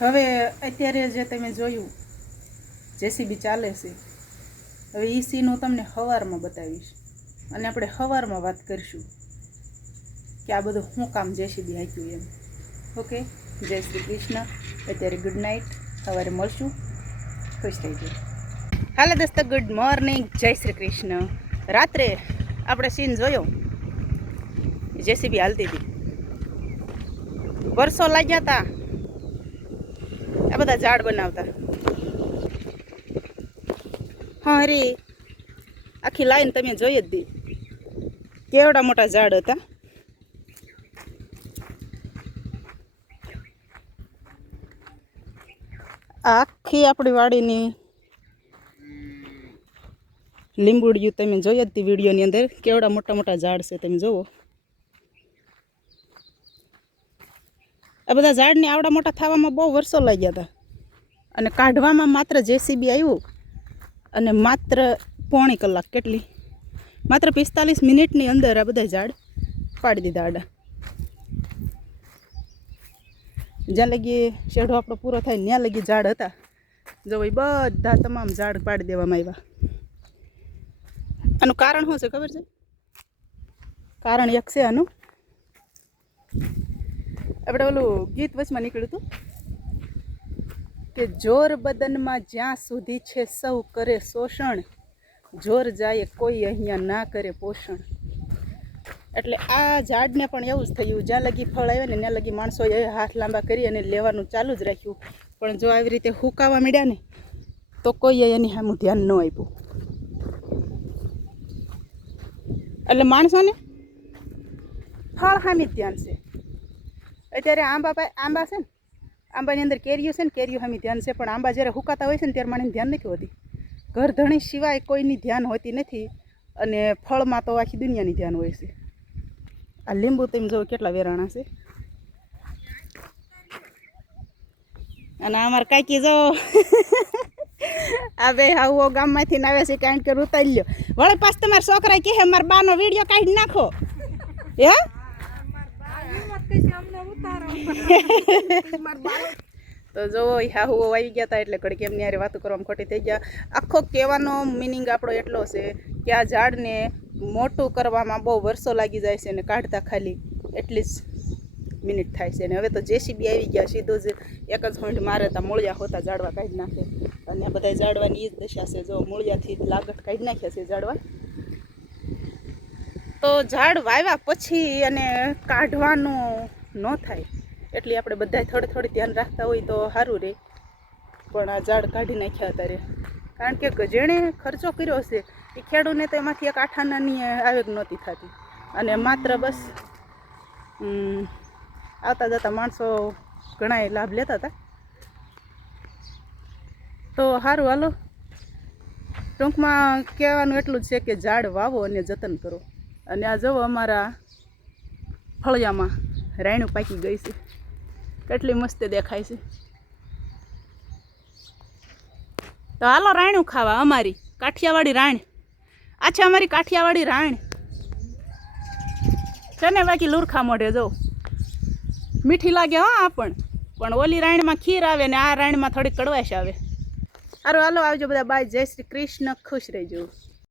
હવે અત્યારે જે તમે જોયું જેસીબી ચાલે છે, હવે એ સીન હું તમને સવારમાં બતાવીશ અને આપણે સવારમાં વાત કરીશું કે આ બધું શું કામ જેસીબી હાંક્યું એમ. ઓકે, જય શ્રી કૃષ્ણ. અત્યારે ગુડ નાઇટ, સવારે મળશું, ખુશ રહેજો. હાલો દોસ્તો, ગુડ મોર્નિંગ, જય શ્રી કૃષ્ણ. રાત્રે આપણે સીન જોયો, જેસીબી હાલતી હતી, વર્ષો લાગ્યા હતા આ બધા ઝાડ બનાવતા. હા હરી, આખી લાઈન તમે જોઈ જ દી, કેવડા મોટા ઝાડ હતા. આખી આપણી વાડીની લીંબુડિયું તમે જોઈ જ હતી વિડીયોની અંદર, કેવડા મોટા મોટા ઝાડ છે તમે જુઓ. આ બધા ઝાડને આવડા મોટા થવામાં બહુ વર્ષો લાગ્યા હતા અને કાઢવામાં માત્ર જેસીબી આવ્યું અને માત્ર પોણી કલાક, કેટલી માત્ર 45 મિનિટની અંદર આ બધા ઝાડ પાડી દીધા આડા. જ્યાં લગી શેઢો આપણો પૂરો થાય ત્યાં લગી ઝાડ હતા, જો એ બધા તમામ ઝાડ પાડી દેવામાં આવ્યા. આનું કારણ શું છે ખબર છે? કારણ એક છે આનું, આપણે ઓલું ગીત વચમાં નીકળ્યું હતું કે જોર બદનમાં જ્યાં સુધી છે સૌ કરે શોષણ, જોર જાય કોઈ અહીંયા ના કરે પોષણ. એટલે આ ઝાડને પણ એવું જ થયું, જ્યાં લગી ફળ આવે ને ત્યાં લગી માણસોએ હાથ લાંબા કરી અને લેવાનું ચાલુ જ રાખ્યું, પણ જો આવી રીતે હુકાવા મળ્યા ને તો કોઈએ એની સામું ધ્યાન ન આપ્યું. એટલે માણસોને ફળ સામે જ ધ્યાન છે. અત્યારે આંબા છે ને, આંબાની અંદર કેરીઓ છે ને, કેરીઓ સામે ધ્યાન છે, પણ આંબા જ્યારે હુકાતા હોય છે ને ત્યારે માણસને ધ્યાન નથી હોતી. ઘર ધણી સિવાય કોઈની ધ્યાન હોતી નથી અને ફળમાં તો આખી દુનિયાની ધ્યાન હોય છે. આ લીંબુ તમે જો કેટલા વેરાણા છે. અને અમારે કાકી જો આ બે હાવો ગામમાંથી આવે છે, કારણ કે ઉતારી લ્યો વળે પાછ તમારા છોકરા કહે મારા બાનો વિડીયો કાઢી નાખો. હે તો જો હાહુઓ આવી ગયા હતા એટલે ઘડીક એમની યારે વાતો કરવામાં ખોટી થઈ ગયા. આખો કહેવાનો મિનિંગ આપણો એટલો છે કે આ ઝાડને મોટું કરવામાં બહુ વર્ષો લાગી જાય છે અને કાઢતા ખાલી એટલી જ મિનિટ થાય છે. અને હવે તો જેસીબી આવી ગયા, સીધું જ એક જ હોંડ મારે તા મૂળિયા હોતા ઝાડવા કાઢી નાખે. અને આ બધા ઝાડવાની એ જ દશા છે, જો મૂળિયાથી લાગત કાઢી નાખ્યા છે ઝાડવા. તો ઝાડ વાવ્યા પછી અને કાઢવાનું ન થાય એટલે આપણે બધા થોડી ધ્યાન રાખતા હોય તો સારું રહે. પણ આ ઝાડ કાઢી નાખ્યા અત્યારે, કારણ કે જેણે ખર્ચો કર્યો છે એ ખેડૂને તો એમાંથી એક આઠાનાની આવક નહોતી થતી અને માત્ર બસ આવતા જતા માણસો ઘણા લાભ લેતા હતા. તો સારું, હાલો ટૂંકમાં કહેવાનું એટલું જ છે કે ઝાડ વાવો અને જતન કરો. અને આ જુઓ અમારા ફળિયામાં રાયણું પાકી ગઈ છે, કેટલી મસ્ત દેખાય છે. તો હાલો રાયણું ખાવા, અમારી કાઠિયાવાડી રાયણ. આ છે અમારી કાઠિયાવાડી રાયણ છે ને, બાકી લુરખા મોઢે જો મીઠી લાગે હા પણ ઓલી રાયણમાં ખીર આવે ને આ રાયણમાં થોડીક કડવાશ આવે. સારું હાલો આવજો બધા, બાય, જય શ્રી કૃષ્ણ, ખુશ રહેજો.